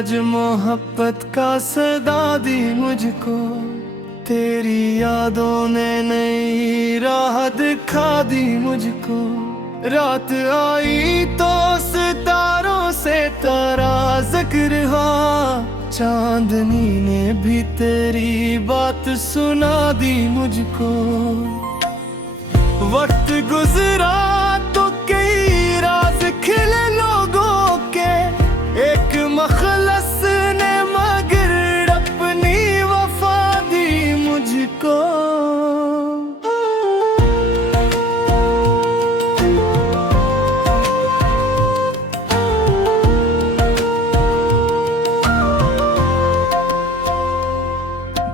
आज मोहब्बत का सदा दी मुझको। तेरी यादों ने नई राह दिखा दी मुझको। रात आई तो सितारों से तारा जिक्र हुआ। चांदनी ने भी तेरी बात सुना दी मुझको। वक्त गुजरा तो कई राज खिले लोगों के। एक मखलस ने मगर अपनी वफा दी मुझको।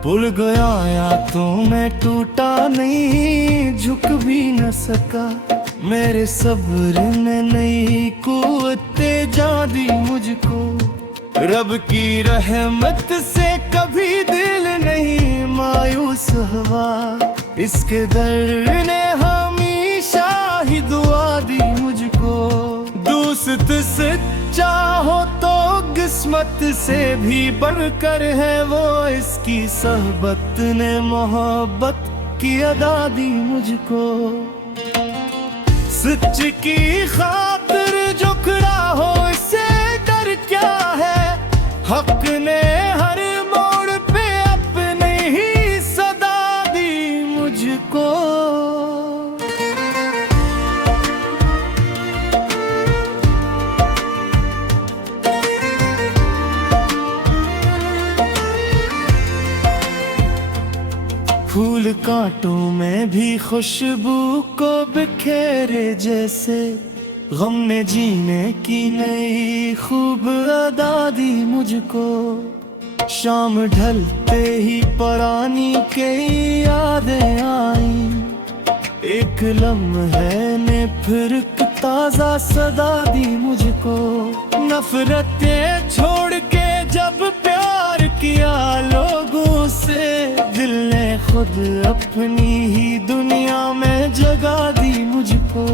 भूल गया या तो मैं टूटा नहीं, झुक भी न सका। मेरे सब्र ने नई कुव्वते जा दी मुझको। रब की रहमत से कभी दिल नहीं मायूस हुआ। इसके दर ने हमेशा ही दुआ दी मुझको। दोस्त सच्चा हो तो किस्मत से भी बढ़कर है वो। इसकी सहबत ने मोहब्बत की अदा दी मुझको। सच की खातिर जो खड़ा हो इसे डर क्या है। हक ने हर मोड़ पे अपने ही सदा दी मुझको। फूल कांटों में भी खुशबू को बिखेरे जैसे। गम ने जीने की नई खूब अदा दी मुझको। शाम ढलते ही परानी कई यादें आई। एक लम्हे ने फिर ताजा सदा दी मुझको। नफरतें छोड़ के जब प्यार किया लोगों से। दिल ने खुद अपनी ही दुनिया में जगा दी मुझको।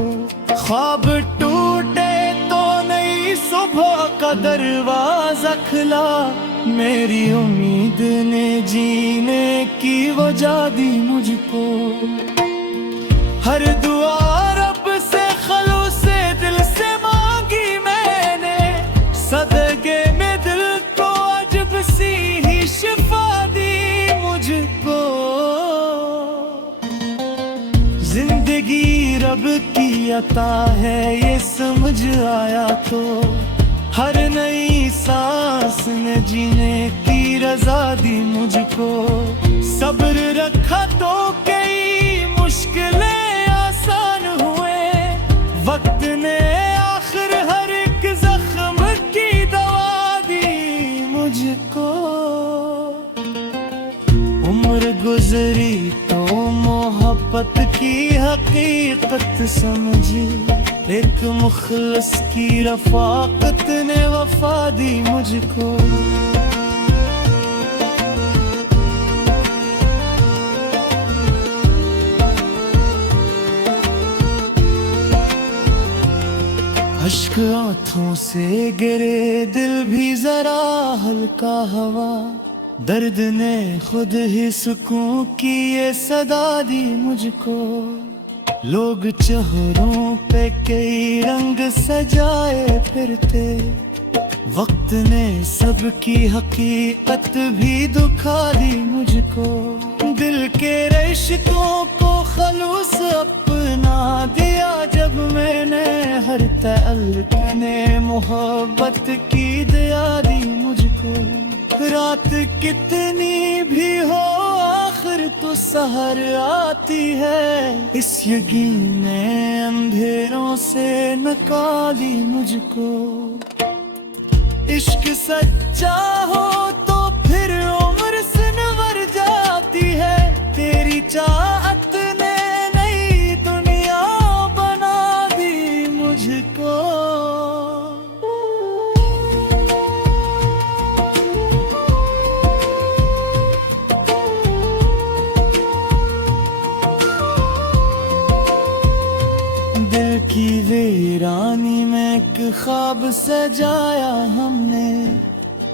ख्वाब टूटे तो नई सुबह का दरवाजा खुला। मेरी उम्मीद ने जीने की वजह दी मुझको। हर दुआ रब से खलूस से दिल से मांगी मैंने। सदके में दिल को अजब सी ही शिफा दी मुझको। जिंदगी रब की अता है ये समझ आया तो। हर नई सांस ने जीने की रजा दी मुझको। सब्र रखा तो कई मुश्किलें आसान हुए। वक्त ने आखिर हर एक जख्म की दवा दी मुझको। उम्र गुजरी तो मोहब्बत की हकीकत समझी। एक मुखलस की रफाकत ने वफा दी मुझको। अश्क आँखों से गिरे दिल भी जरा हल्का हवा। दर्द ने खुद ही सुकून की ये सदा दी मुझको। लोग चेहरों पे कई रंग सजाए फिरते। वक्त ने सबकी हकीकत भी दुखा दी मुझको। दिल के रिश्तों को खलूस अपना दिया जब मैंने। हर तअल्लुक़ ने मोहब्बत की दया दी मुझको। रात कितनी भी हो आखिर तो सहर आती है। इस यकीन ने अंधेरों से निकाली मुझको। इश्क सच्चा हो तो फिर उम्र सिनवर जाती है। तेरी चाहत ने नई दुनिया बना दी मुझको। दिल की वीरानी में एक ख्वाब सजाया हमने।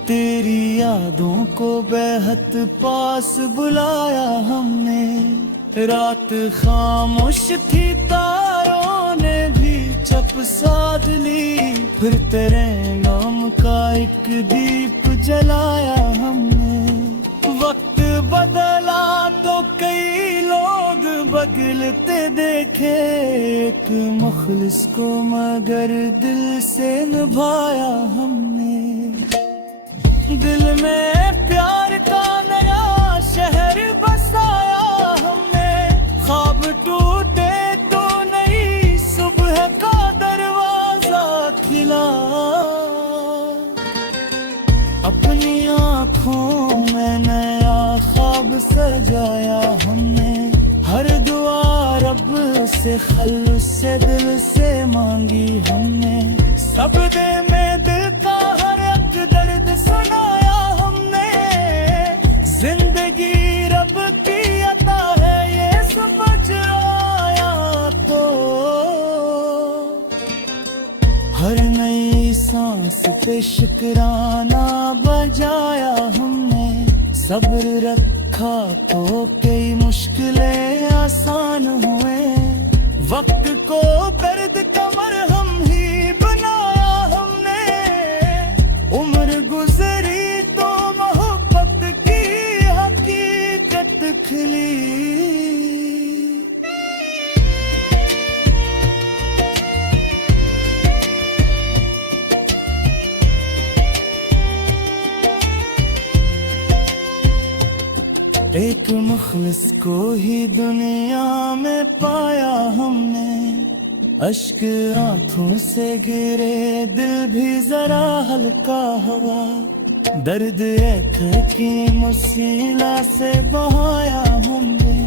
तेरी यादों को बेहद पास बुलाया हमने। रात खामोश थी, तारों ने भी चप साध ली, फिर तेरे नाम का एक दीप जलाया हमने। वक्त बदला तो कई लोग बदलते देखे, एक मुखलिस को मगर दिल से निभाया हमने। दिल में प्यार का नया शहर बसाया हमने, ख्वाब टूटे तो नई सुबह का दरवाजा खिला। अपनी आँखों में नया ख्वाब सजाया हमने, हर दुआ रब से खल्लुस से दिल से मांगी हमने। सबदे में दिल का हर एक दर्द सुनाया हमने, जिंदगी रब की अता है ये समझ आया तो। हर नई सांस पे शुक्राना बजाया हमने, सब्र रखा तो कई मुश्किलें आसान हुए। वक्त को दर्द कमर हम ही बनाया हमने, उम्र गुजरी तो मोहब्बत की हकीकत खिली। एक मुखलिस को ही दुनिया में पाया हमने, अश्क आंखों से गिरे दिल भी जरा हल्का हुआ। दर्द एक की मुसीला से बहाया हमने,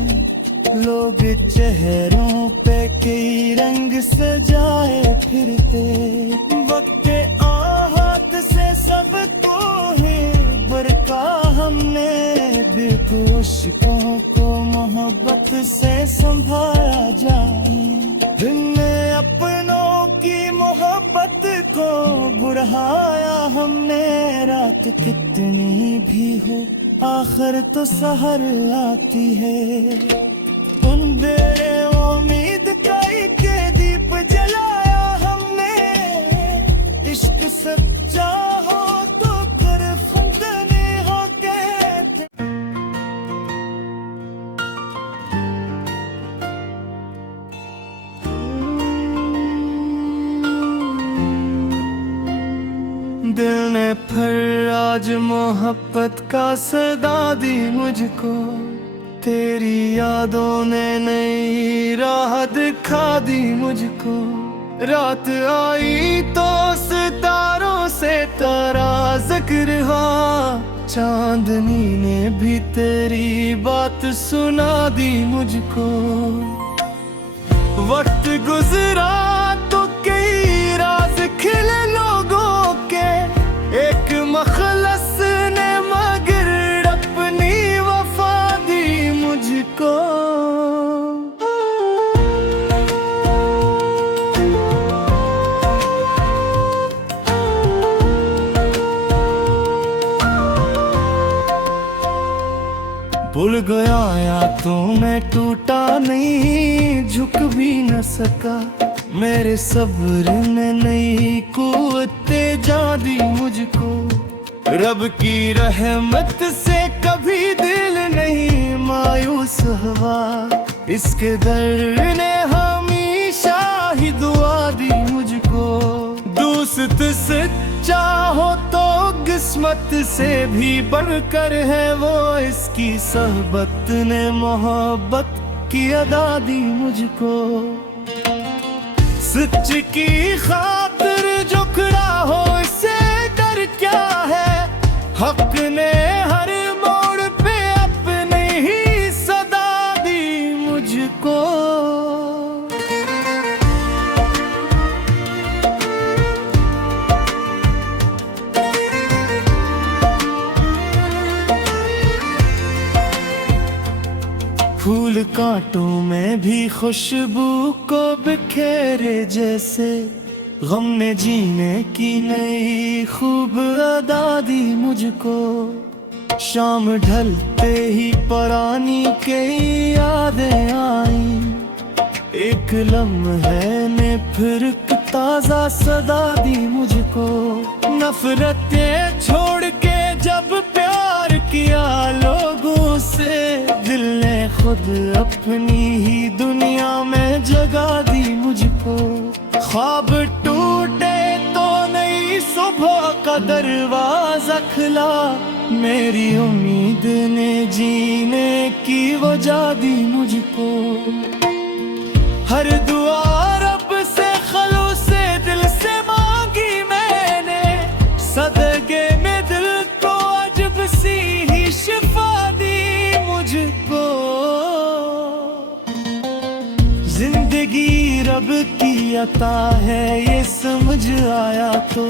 लोग चेहरों पे कई रंग सजाए फिरते। वक्त आहत से सबको ही बरका हमने, बेहोशिकों को मोहब्बत से संभाला जाए। दिन में अपनों की मोहब्बत को बढ़ाया हमने, रात कितनी भी हो आखिर तो सहर आती है। अंधेरे उम्मीद का एक दीप जलाया हमने, इश्क सच्चा हो तो कर फंदने हो गए। दिल ने फिर आज मोहब्बत का सदा दी मुझको, तेरी यादों ने नई राह दिखा दी मुझको। रात आई तो सितारों से तारा जिक्र हुआ, चांदनी ने भी तेरी बात सुना दी मुझको। वक्त गुजरा तो कई राज खिले लोगों के, एक मखलस ने मगर अपनी वफा दी मुझको। भूल गया या तो मैं टूटा नहीं, झुक भी न सका। मेरे सब्र ने नई कुव्वतें जा दी मुझको। रब की रहमत से कभी दिल नहीं मायूस हुआ, इसके दर ने हमेशा ही दुआ दी मुझको। दोस्त सच्चा हो तो किस्मत से भी बढ़कर है वो, इसकी सहबत ने मोहब्बत की अदा दी मुझको। सच की खातिर जो खड़ा हो इससे डर क्या है, हक ने हर मोड़ पे अपनी ही सदा दी मुझको। फूल कांटों में भी खुशबू को बिखेरे जैसे, गम ने जीने की नई खूब अदा दी मुझको। शाम ढलते ही परानी के यादें आई, एक लम्हे ने फिर ताजा सदा दी मुझको। नफरतें छोड़ के जब प्यार किया लोगों से, दिल ने खुद अपनी ही दुनिया में जगा दी मुझको। ख्वाब टूटे तो नई सुबह का दरवाजा खुला, मेरी उम्मीद ने जीने की वजह दी मुझको। हर दुआ रब से खलूसे दिल से मांगी मैंने, सदके में दिल को अजब सी ही शिफा दी मुझको। जिंदगी रब की अता है ये समझ आया तो,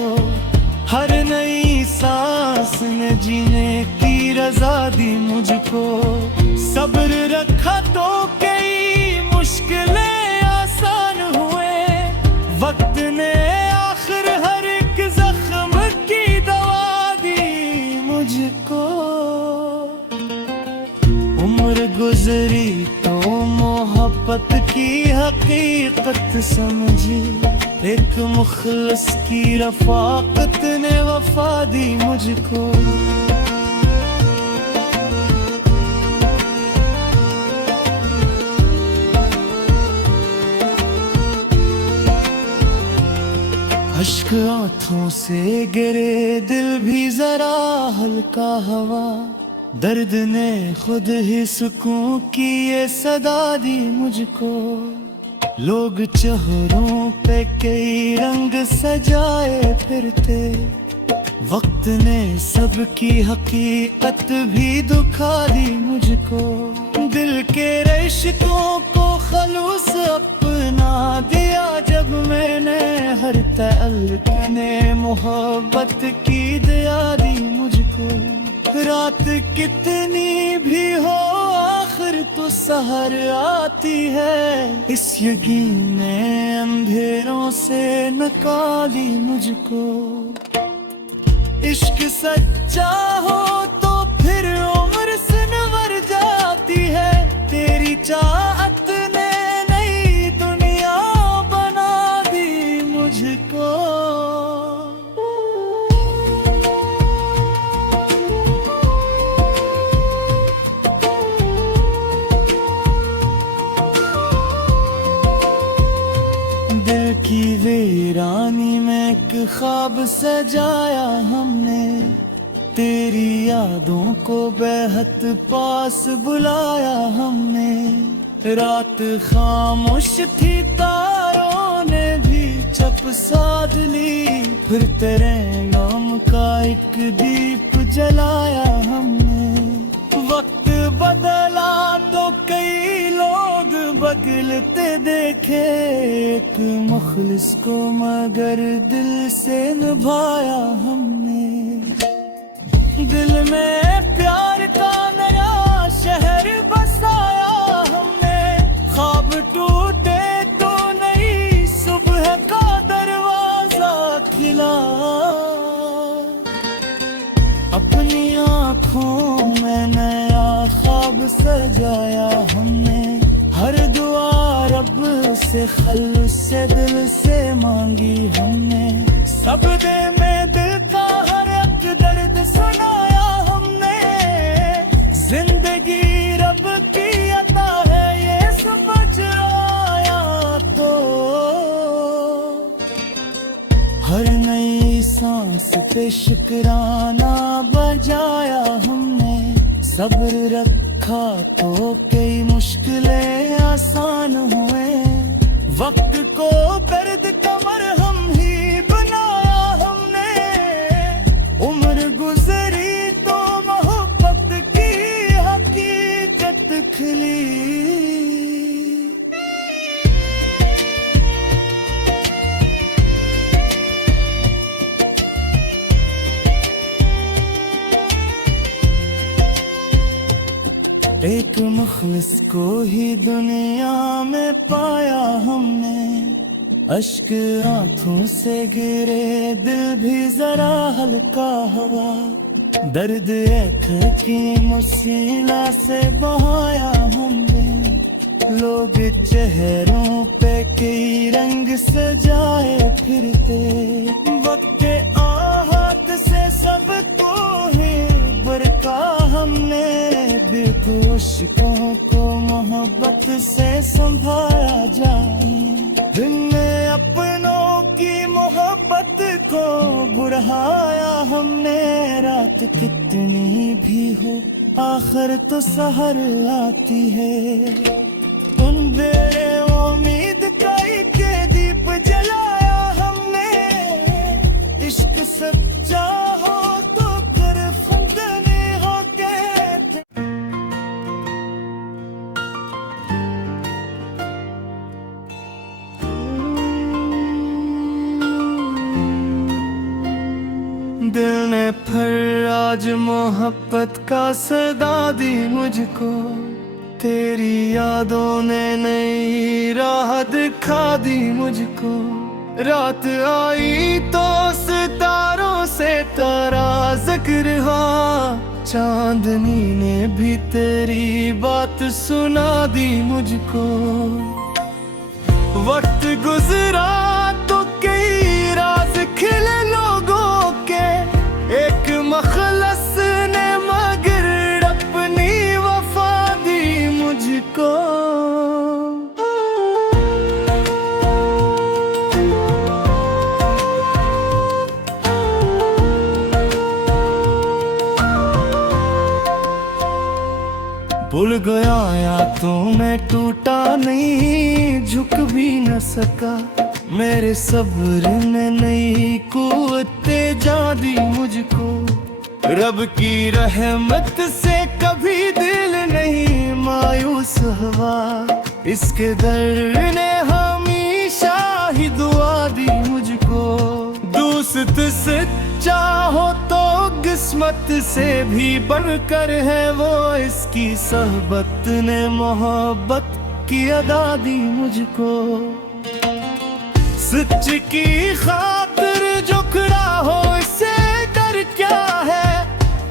हर नई सांस ने जीने की रजा दी मुझको। सब्र रखा तो कई मुश्किलें आसान हुए, वक्त ने आखिर हर एक जख्म की दवा दी मुझको। उम्र गुजरी तो मोहब्बत की हकीकत समझी, एक मुखलस की रफाकत ने वफा दी मुझको। अश्क आंखों से गिरे दिल भी जरा हल्का हवा, दर्द ने खुद ही सुकून की ये सदा दी मुझको। लोग चेहरों पे कई रंग सजाए फिरते, वक्त ने सबकी हकीकत भी दिखा दी मुझको। दिल के रिश्तों को खलूस अपना दिया जब मैंने, हर तअल्लुक़ ने मोहब्बत की दया दी मुझको। रात कितनी भी हो आखिर तो सहर आती है, इस यकीन ने अंधेरों से निकाली मुझको। इश्क सच्चा हो तो फिर उम्र सनवर जाती है, तेरी चाहत ने नई दुनिया बना दी मुझको। दिल की वीरानी में एक ख्वाब सजाया हमने, तेरी यादों को बेहद पास बुलाया हमने। रात खामोश थी तारों ने भी चप साध ली, फिर तेरे नाम का एक दीप जलाया हमने। वक्त बदला तो कई लोग बदलते देखे, एक मुखलिस को मगर दिल से निभाया हमने। दिल में प्यार का नया शहर बसाया हमने, ख्वाब टूटे तो नई सुबह का दरवाजा खिला। अपनी आँखों में नया ख्वाब सजाया हमने, हर दुआ रब से खलूस से दिल से मांगी हमने। सब दे में दिल का हर एक दर्द सुनाया हमने, जिंदगी रब की अता है ये समझ आया तो। हर नई सांस पे शुक्राना बजाया हमने, सब्र रखा तो कई मुश्किलें आसान हुए। वक्त को दर्द कमर हम ही बनाया हमने, उम्र गुजरी तो मोहब्बत की हकीकत खिली। एक मुखलिस को ही दुनिया में पाया हमने, अश्क आंखों से गिरे, दिल भी जरा हल्का हुआ। दर्द एक की मुसीला से बहाया हमने, लोग चेहरों पे कई रंग सजाए फिरते। वक्त आहत से सबको ही बरका हमने, बेहोशों को मोहब्बत से संभाला जाए। दिन में अपनों की मोहब्बत को बुढ़ाया हमने, रात कितनी भी हो आखिर तो सहर आती है। अंधेरे उम्मीद कई के दीप जलाया हमने, इश्क सच्चा हो तो कर फंदने हो के। दिल ने फिर आज मोहब्बत का सदा दी मुझको, तेरी यादों ने नई राह दिखा दी मुझको। रात आई तो सितारों से तारा जिक्र हुआ, चांदनी ने भी तेरी बात सुना दी मुझको। वक्त गुजरा तो कई राज खिले लोगों के, एक मखलस ने मगर अपनी वफा दी मुझको। भूल गया या तो मैं टूटा नहीं, झुक भी न सका। मेरे सब्र ने नई कुव्वतें जा दी मुझको। रब की रहमत से कभी दिल नहीं मायूस हुआ, इसके दर ने हमेशा ही दुआ दी मुझको। दोस्त सच्चा हो तो किस्मत से भी बनकर है वो, इसकी सहबत ने मोहब्बत की अदा दी मुझको। सच की खातिर जो खड़ा हो इसे डर क्या है,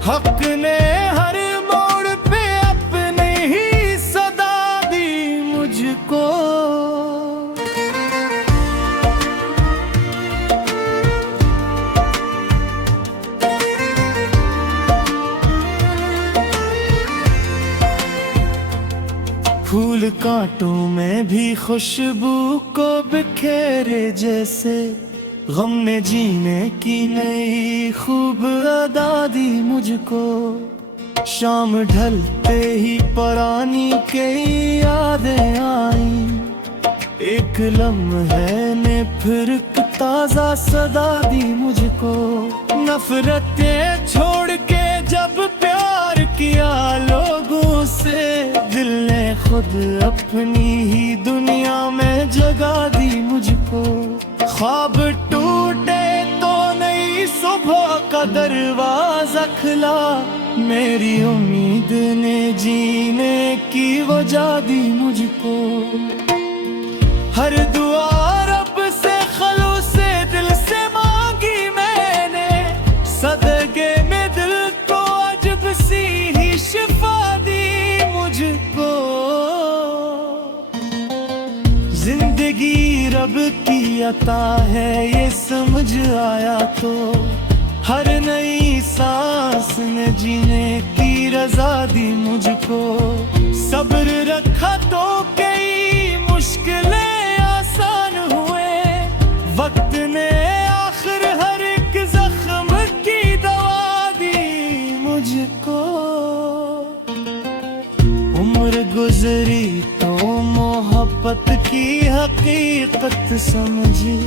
हक ने हर मोड़ पे अपने ही सदा दी मुझको। फूल कांटों में भी खुशबू को बिखेरे जैसे, गम ने जीने की नई खूब अदा दी मुझको। शाम ढलते ही परानी कई यादें आई, एक लम्हे ने फिर ताजा सदा दी मुझको। नफरतें छोड़ के जब प्यार किया लोगों से, दिल ने खुद अपनी ही दुनिया में जगा दी मुझको। ख्वाब टूटे तो नई सुबह का दरवाजा खुला, मेरी उम्मीद ने जीने की वजह दी मुझको। हर दुआ रब से खलूस से दिल से मांगी मैंने, सदके में दिल को अजब सी ही शिफा दी मुझको। जिंदगी रब की अता है ये समझ आया तो, हर नई सांस ने जीने की रजा दी मुझको। सब्र रखा तो कई मुश्किलें आसान हुए, वक्त ने आखिर हर एक जख्म की दवा दी मुझको। उम्र गुजरी तो मोहब्बत की हकीकत समझी,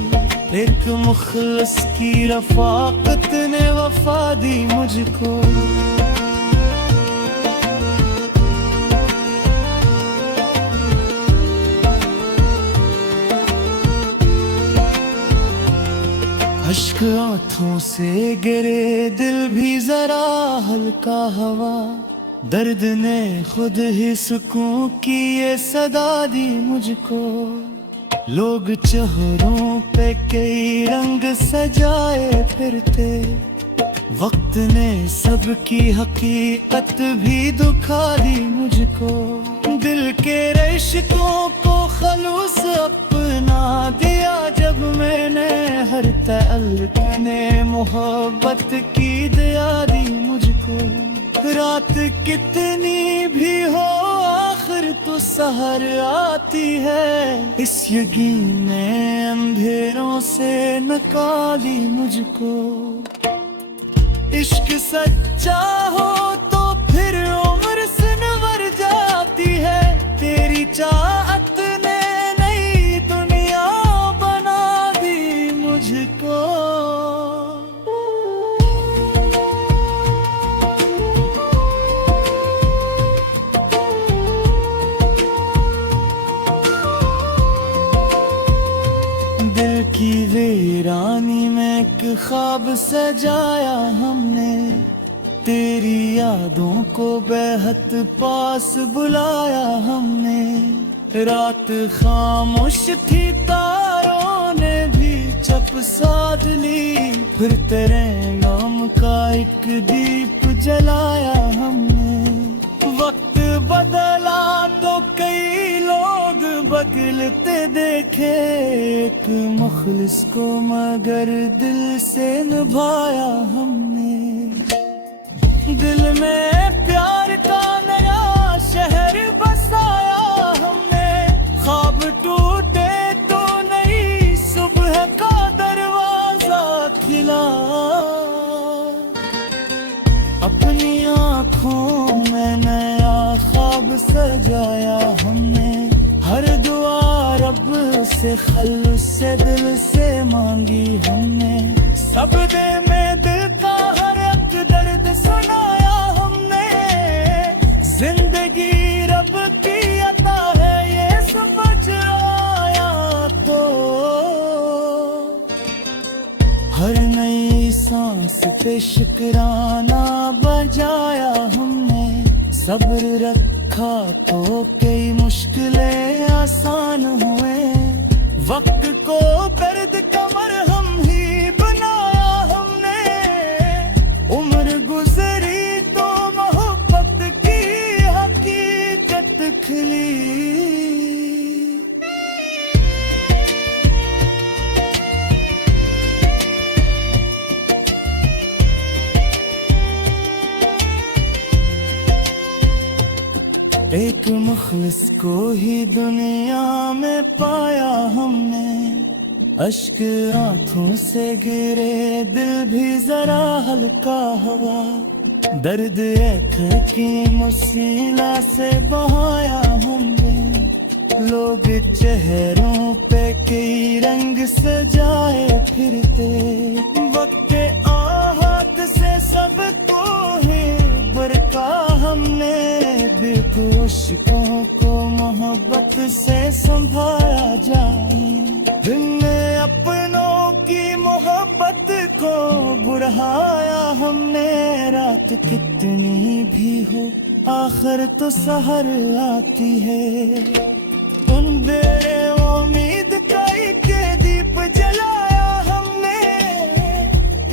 एक मुखलस की रफाकत ने वफा दी मुझको। अश्क आंखों से गिरे, दिल भी जरा हल्का हवा। दर्द ने खुद ही सुकून की ये सदा दी मुझको। लोग चेहरों पे कई रंग सजाए फिरते, वक्त ने सबकी हकीकत भी दुखा दी मुझको। दिल के रिश्तों को खलूस अपना दिया जब मैंने, हर तअल्लुक़ ने मोहब्बत की दया दी मुझको। रात कितनी भी हो आखिर तो सहर आती है, इस यकीन ने अंधेरों से निकाली मुझको। इश्क सच्चा हो तो फिर उम्र सिनवर जाती है, तेरी चाहत ने नई दुनिया बना दी मुझको। दिल की वीरानी में एक ख्वाब सजाया हमने, तेरी यादों को बेहद पास बुलाया हमने। रात खामोश थी तारों ने भी चप साध ली, फिर तेरे नाम का एक दीप जलाया हमने। वक्त बदला तो कई लोग बदलते देखे, एक मुखलिस को मगर दिल से निभाया हमने। दिल में प्यार का नया शहर बसाया हमने, ख्वाब टूटे तो नई सुबह का दरवाजा खिला। अपनी आँखों में नया ख्वाब सजाया हमने, हर दुआ रब से खल्लुस से दिल से मांगी हमने। सबदे में दिल का हर एक दर्द सुनाया हमने, जिंदगी रब की अता है ये समझ आया तो। हर नई सांस पे शुक्राना बजाया हमने, सब्र रखा तो कई मुश्किलें आसान हुए। वक्त को दर्द कमर हम ही बनाया हमने, उम्र गुजरी तो मोहब्बत की हकीकत खिली। एक मुखलिस को ही दुनिया में पाया हमने, अश्क आंखों से गिरे दिल भी जरा हल्का हुआ। दर्द एक की मुसीला से बहाया हमने, लोग चेहरों पे कई रंग सजाए फिरते। वक्त आहत से सबको ही बरका हमने, बेखुशकों को मोहब्बत से संभाला जाए। दिल ने अपनों की मोहब्बत को बढ़ाया हमने, रात कितनी भी हो आखिर तो सहर आती है। अंधेरे उम्मीद का एक दीप जलाया हमने,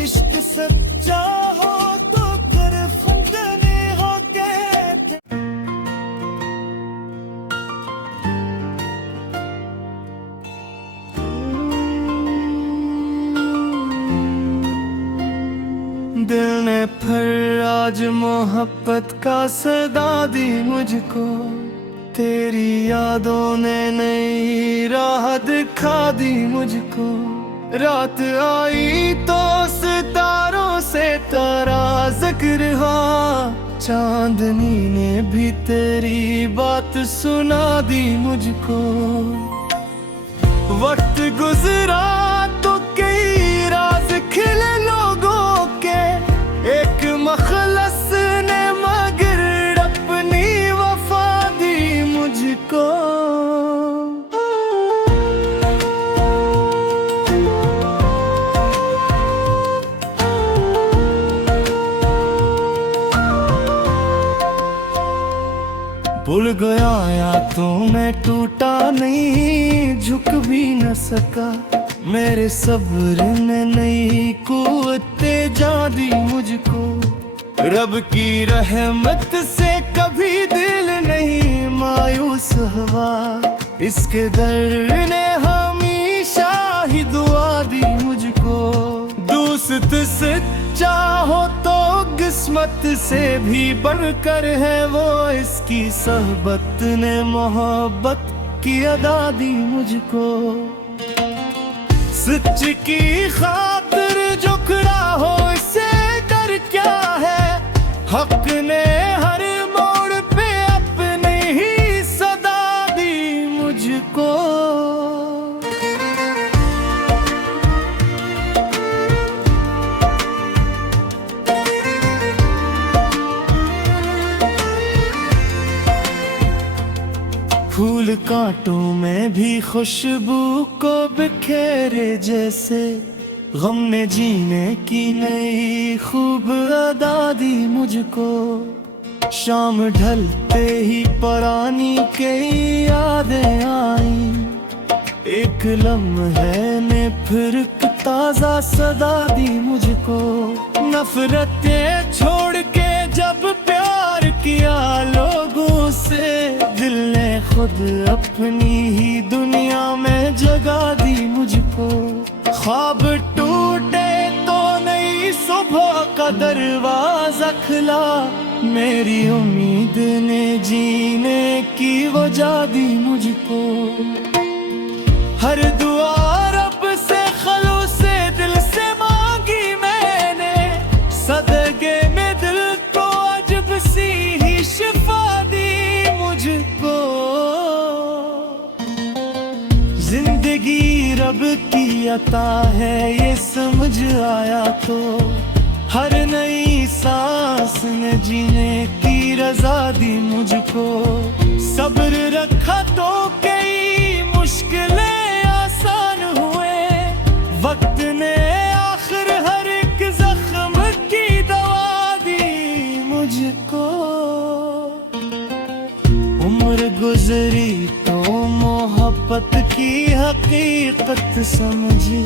इश्क सच्चा हो तो कर फंदने हो के। दिल ने फिर आज मोहब्बत का सदा दी मुझको, तेरी यादों ने नई राह दिखा दी मुझको। रात आई तो सितारों से तेरा जिक्र हुआ, चांदनी ने भी तेरी बात सुना दी मुझको। वक्त गुजरा तो कई राज खिले लोगों के, एक मखलस ने मगर अपनी वफा दी मुझको। भूल गया या तो मैं टूटा नहीं, झुक भी न सका। मेरे सब्र ने नई कुव्वते जा दी मुझको। रब की रहमत से कभी दिल नहीं मायूस हुआ। इसके दर ने हमेशा ही दुआ दी मुझको। दोस्त सच्चा हो तो किस्मत से भी बढ़कर है वो। इसकी सहबत ने मोहब्बत की अदा दी मुझको। सच की खातिर जो खड़ा हो इसे डर क्या है। हक ने हर मोड़ पे अपने ही सदा दी मुझको। फूल कांटों में भी खुशबू को बिखेरे जैसे। गम ने जीने की नई खूब अदा दी मुझको। शाम ढलते ही पुरानी कई यादें आई। एक लम्हे ने फिर ताजा सदा दी मुझको। नफरतें छोड़ के जब प्यार किया लोगों से। दिल ने खुद अपनी ही दुनिया में जगा दी मुझको। ख्वाब टूटे तो नई सुबह का दरवाजा खुला। मेरी उम्मीद ने जीने की वजह दी मुझको। हर दुआ रब से खलूस से दिल से मांगी मैंने। सदके में दिल को अजब सी ही शिफा दी मुझको। जिंदगी रब की अता है ये समझ आया तो। हर नई सांस ने जीने की रजा दी मुझको। सब्र रखा तो कई मुश्किलें आसान हुए। वक्त ने आखिर हर एक जख्म की दवा दी मुझको। उम्र गुजरी तो मोहब्बत की हकीकत समझी।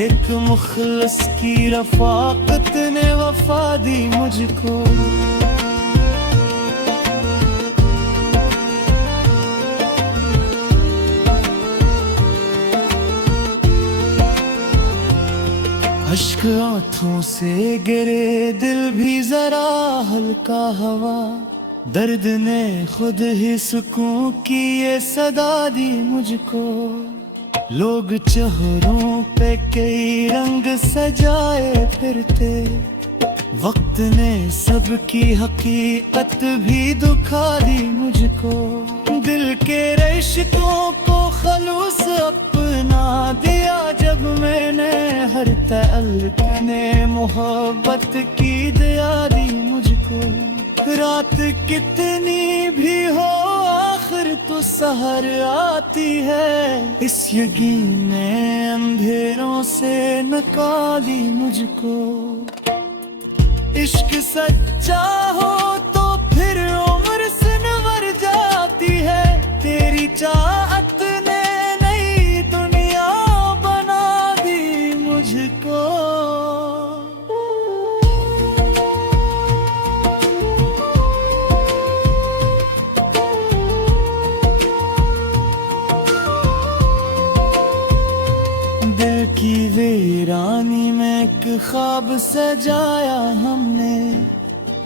एक मुखलिस की रफाकत ने वफा दी मुझको। अश्क आंखों से गिरे दिल भी जरा हल्का हवा। दर्द ने खुद ही सुकून की ये सदा दी मुझको। लोग चेहरों पे कई रंग सजाए फिरते। वक्त ने सबकी हकीकत भी दुखा दी मुझको। दिल के रिश्तों को खलूस अपना दिया जब मैंने। हर तअल्लुक़ ने मोहब्बत की दया दी मुझको। रात कितनी भी हो आखिर तो सहर आती है। इस यकीन ने अंधेरों से निकाली मुझको। इश्क सच्चा हो तो फिर उम्र सिनवर जाती है। तेरी चाहत ने नई दुनिया बना दी मुझको। दिल की वीरानी में एक ख्वाब सजाया हमने।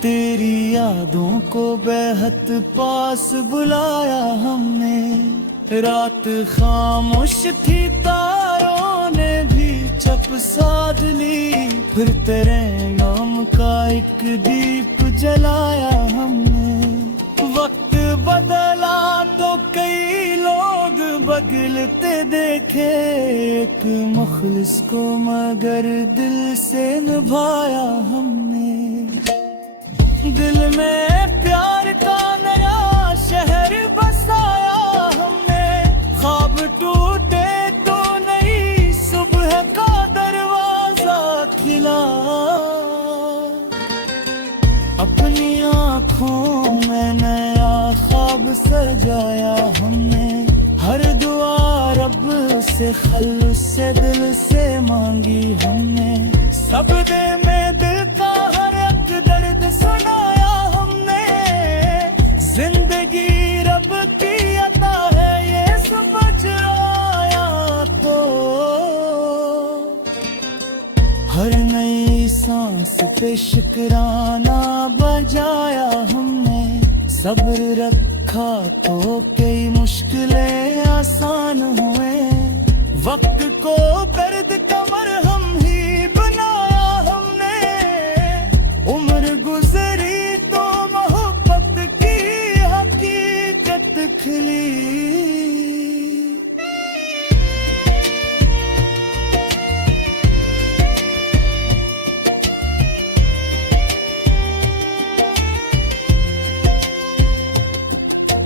तेरी यादों को बेहद पास बुलाया हमने। रात खामोश थी तारों ने भी चप साध ली। फिर तेरे नाम का एक दीप जलाया हमने। वक्त बदला तो कई लोग बदलते देखे। एक मुखलिस को मगर दिल से निभाया हमने। दिल में प्यार का नया शहर बसाया हमने। ख्वाब टूटे तो नई सुबह का दरवाजा खिला। अपनी आँखों में नया ख्वाब तखल्लुस से दिल से मांगी हमने, सबदे में दिल का हर एक दर्द सुनाया हमने। जिंदगी रब की अता है ये समझ आया तो, हर नई सांस पे शुक्राना बजाया हमने। सब्र रखा तो कई मुश्किलें आसान हुए, वक्त को दर्द कमर हम ही बनाया हमने। उम्र गुजरी तो मोहब्बत की हकीकत खिली।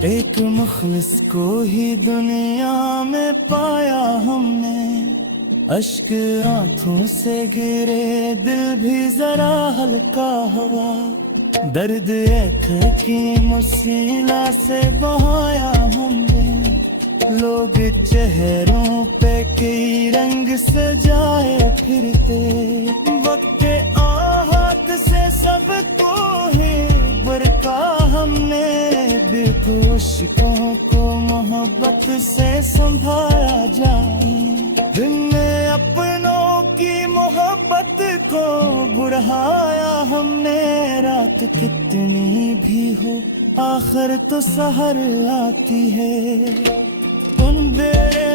एक मुखलिस को ही दुनिया में पाया हमने, अश्क आंखों से गिरे दिल भी जरा हल्का हुआ। दर्द एक की मुसीला से बहाया हमने, लोग चेहरों पे कई रंग सजाए फिरते। वक्त आहत से सबको ही बरका हमने, बेहोशिकों को मोहब्बत से संभाला जाए। दिन में अपनों की मोहब्बत को बढ़ाया हमने। रात कितनी भी हो आखिर तो सहर आती है, अंधेरे